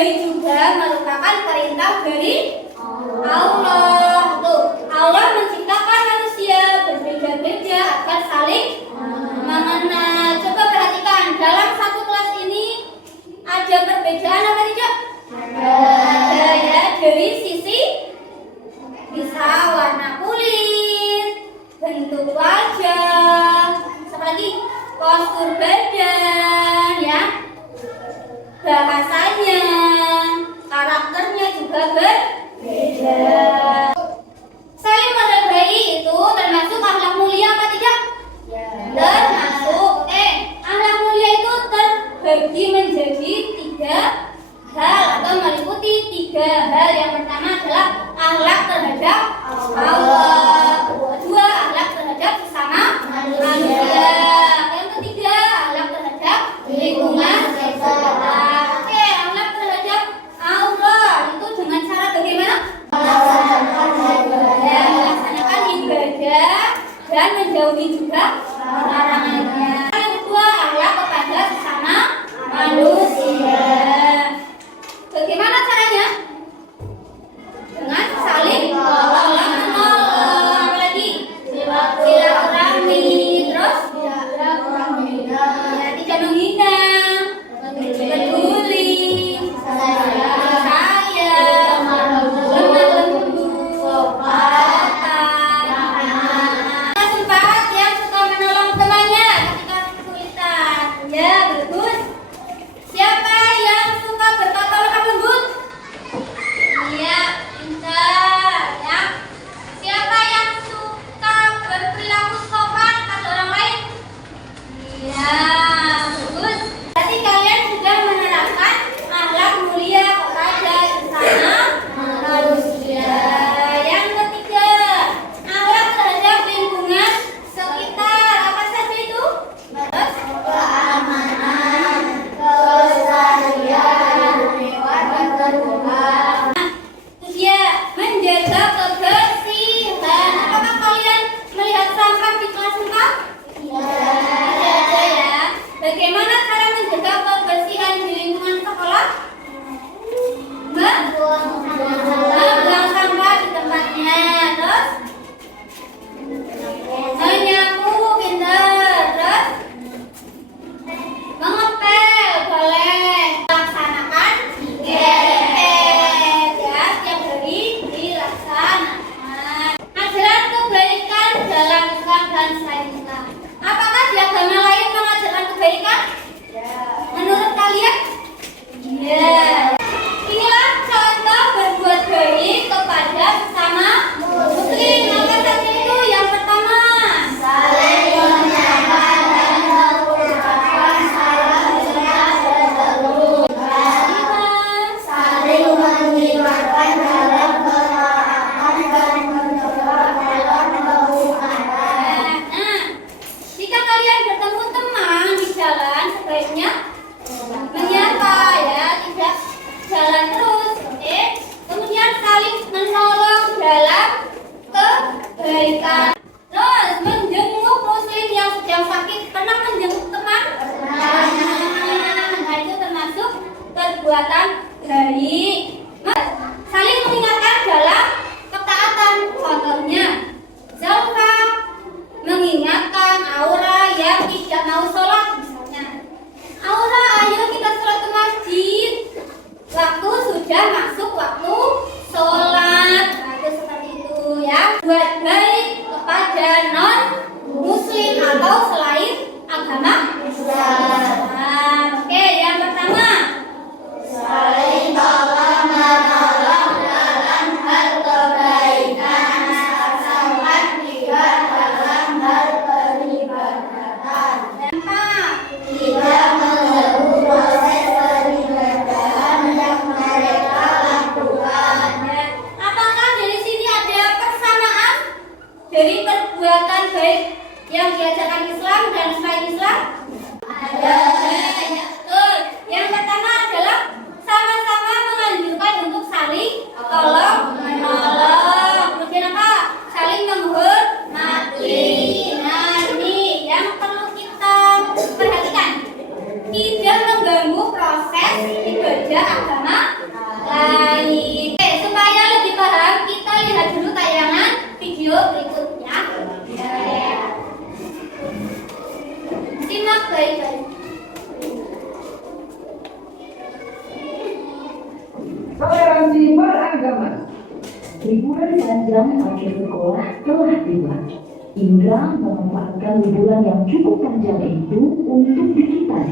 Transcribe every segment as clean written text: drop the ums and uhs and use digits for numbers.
baik juga merupakan perintah dari Allah. Tuh, Allah menciptakan manusia berbeda-beda agar saling mengenal. Coba perhatikan, dalam satu kelas ini ada perbedaan apa tidak? Ada ya, dari sisi bisa warna kulit, bentuk wajah, apa lagi? Postur badan ya. Bahasanya, karakternya juga berbeda. Saling menghargai itu termasuk akhlak mulia apa tidak? Termasuk. Akhlak mulia itu terbagi menjadi 3 hal atau meliputi 3 hal. Yang pertama adalah akhlak terhadap Allah. Kedua, akhlak terhadap sesama manusia. Yang ketiga, akhlak terhadap lingkungan sekitar. Oke, akhlak terhadap Allah itu dengan cara bagaimana? Melaksanakan ibadah dan menjauhi juga larangannya. Yang kedua, akhlak kepada sesama manusia. Bagaimana caranya? Dengan saling tolong menolong. Apalagi silaturahmi, terus ya, tidak menghina, peduli, sayang, lemah lembut, sopan. Sempat yang suka menolong temannya ketika kesulitan. Ya, bagus. Siapa yang suka berkata lemah lembut? Iya, pintar ya. Siapa yang suka berperilaku sopan pada orang lain? Iya, bagus. Berarti kalian sudah menerapkan akhlak mulia kepada sesama manusia. Yang ketiga, akhlak terhadap lingkungan sekitar. Apa saja itu? Terus keamanan, kelestarian, hewan dan tumbuhan. Ya, menjaga kebersihan. Apakah kalian melihat sampah di kelas 4? Tidak ada ya. Bagaimana cara menjaga kebersihan di lingkungan sekolah? Membuang sampah di tempatnya. Terus menyapu, pintar. Terus mengepel, boleh. Laksanakan GRPP ya, setiap hari dilaksanakan. Ajaran kebaikan dalam Islam dan selain Islam. Apakah di agama lain mengajarkan kebaikan? Menurut kalian? Iya. Inilah contoh berbuat baik kepada sesama muslim. Apa saja itu? Yang pertama, saling menyayangi dan mengucapkan salam sejahtera. Saling mengingatkan dalam kemaafan dan mencegah dalam kemungkaran. Nah, jika kalian bertemu teman di jalan, sebaiknya menyapa ya, tidak jalan terus. Oke. Kemudian saling menolong dalam kebaikan. Terus menjenguk muslim yang sedang sakit. Pernah menjenguk teman? Nah, itu termasuk perbuatan baik. Saling mengingatkan dalam ketaatan. Contohnya, Zalfa mengingatkan Aura yang tidak mau sholat misalnya. Aura, ayo kita sholat ke masjid. Waktu sudah masuk waktu sholat. Nah, itu seperti itu ya. Buat baik kepada non muslim atau selain agama Islam. Oke, yang pertama, saling tolong menolong dalam hal kebaikan, sama juga dalam hal peribadatan. Yang keempat, tidak mengganggu proses peribadatan. edukasi beragama. Liburan panjang akhir sekolah telah tiba. Indra memanfaatkan liburan yang cukup panjang itu untuk dikitan.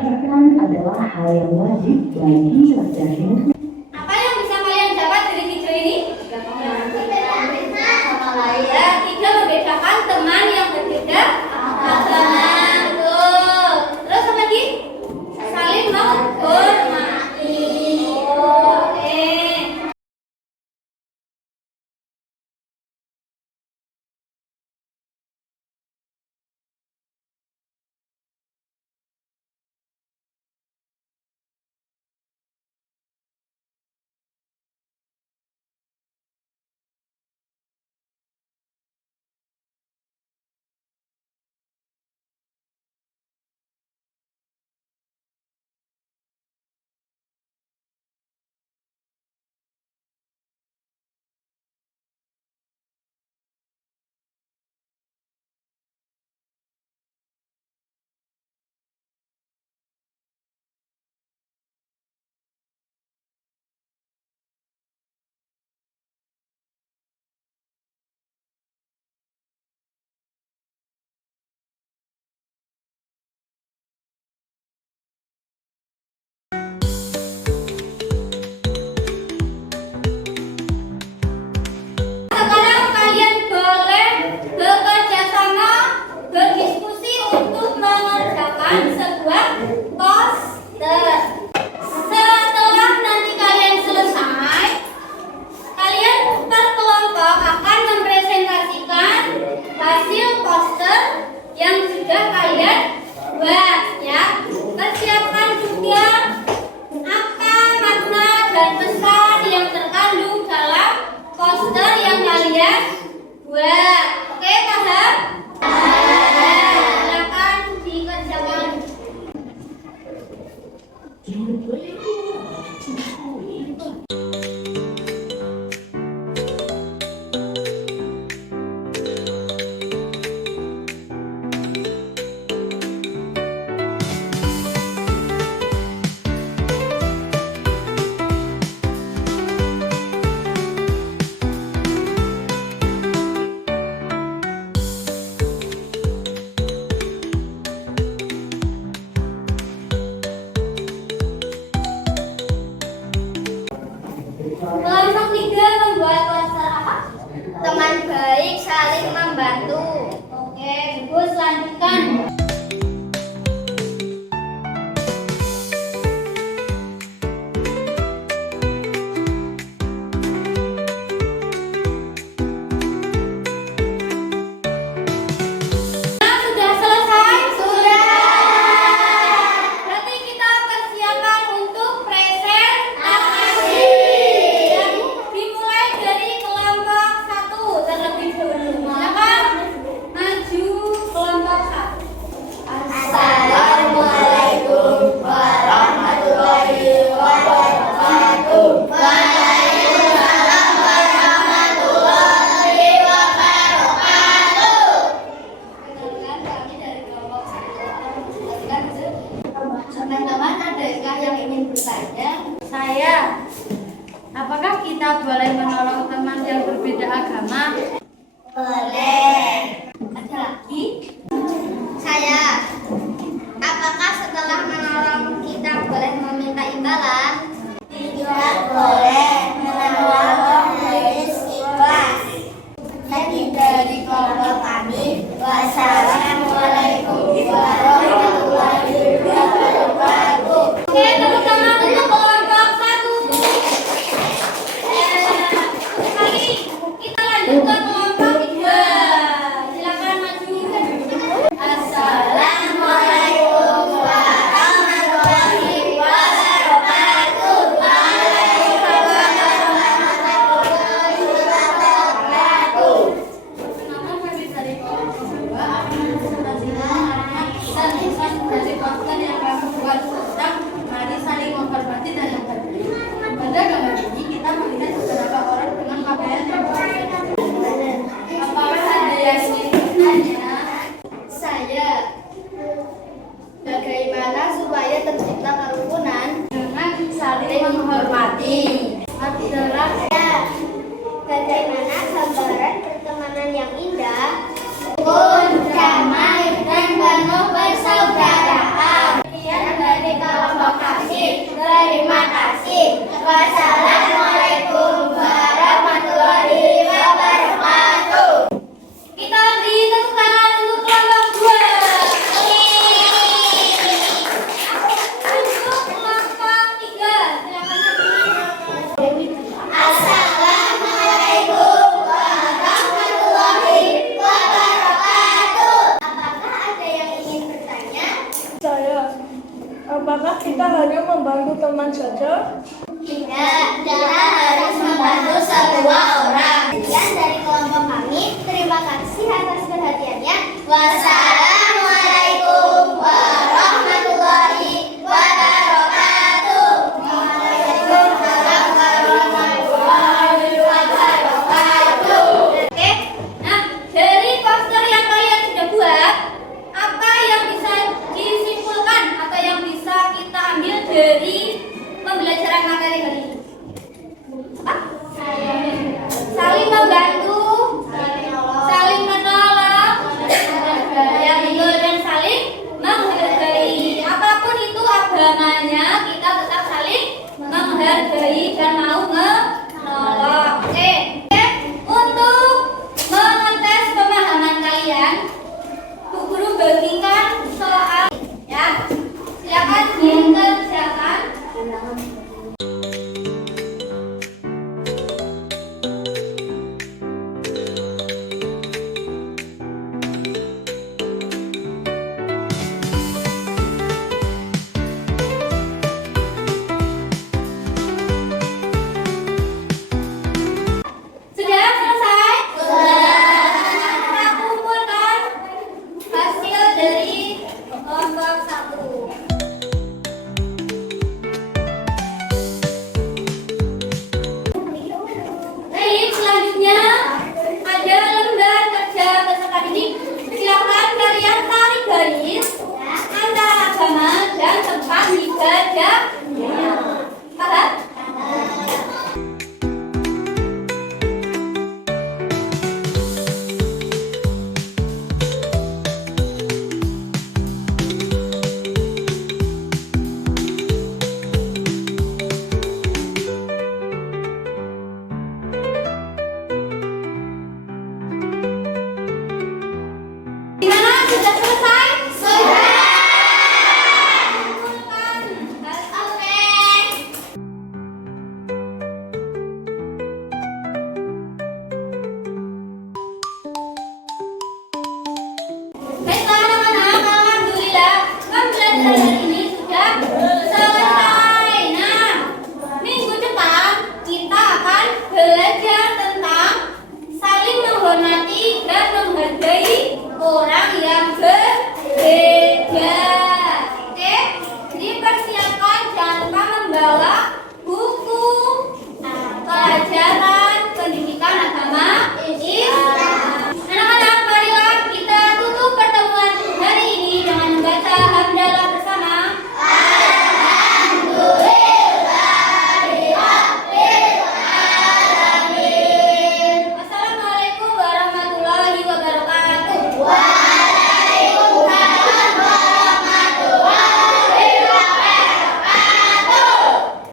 Kitan adalah hal yang wajib bagi laki-laki muslim. Apa yang bisa kalian dapat dari video ini? Ya, tiga membedakan teman yang berbeda agama. Tuh. Terus apa lagi? Saling menghormati. Oke. Sekarang kalian boleh bekerja sama, berdiskusi untuk mengerjakan sebuah poster. Setelah nanti kalian selesai, kalian per kelompok akan mempresentasikan hasil poster yang sudah kalian buat ya. Persiapkan juga apa makna dan pesan yang terkandung dalam poster yang kalian buat. Oke, paham? Silakan dikerjakan. Kelompok 3 membuat poster apa? Teman baik saling membantu. Oke, bagus, lanjutkan. Nah, sudah selesai? Berarti kita persiapan untuk presentasi. Dan dimulai dari kelompok 1 terlebih dahulu. Maka maju kelompok 1. Assalamualaikum warahmatullahi wabarakatuh. Waalaikumsalam warahmatullahi wabarakatuh. Kenalkan, kami dari kelompok 1 akan menjelaskan Teman-teman, adakah yang ingin bertanya? Saya, apakah kita boleh menolong teman yang berbeda agama? Boleh. Ada lagi? Saya, apakah setelah menolong kita boleh meminta imbalan? Tidak boleh menolong dari ikhlas. Lagi dari kelompok kami. Wassalamualaikum warahmatullahi wabarakatuh. Oke, tepuk tangan untuk kelompok 1. Kali kita lanjut ke kelompok 3. Silakan maju. Assalamualaikum warahmatullahi wabarakatuh. Waalaikumsalam warahmatullahi wabarakatuh. Kenapa kami dari kelompok 2 akan mempresentasikan dan pesan dari poster yang kami buat tentang mari saling menghormati dan menghargai. Pada gambar ini kita melihat beberapa orang dengan pakaian yang berbeda. Apakah ada yang ingin bertanya? Saya, bagaimana supaya tercipta kerukunan? Dengan saling menghormati. Jojo? Tidak, kita harus membantu semua orang. Sekian dari kelompok kami. Terima kasih atas perhatiannya. Wassalamualaikum warahmatullahi wabarakatuh. Waalaikumsalam warahmatullahi wabarakatuh. Oke, nah dari poster yang kalian sudah buat, apa yang bisa disimpulkan atau yang bisa kita ambil dari pembelajaran materi hari ini? Apa? Saling membantu, saling menolong, ya betul, dan saling menghargai. Apapun itu agamanya, kita tetap saling menghargai dan mau menolong. Oke. Untuk mengetes pemahaman kalian, Bu Guru bagikan soal, ya. Silakan dikerjakan.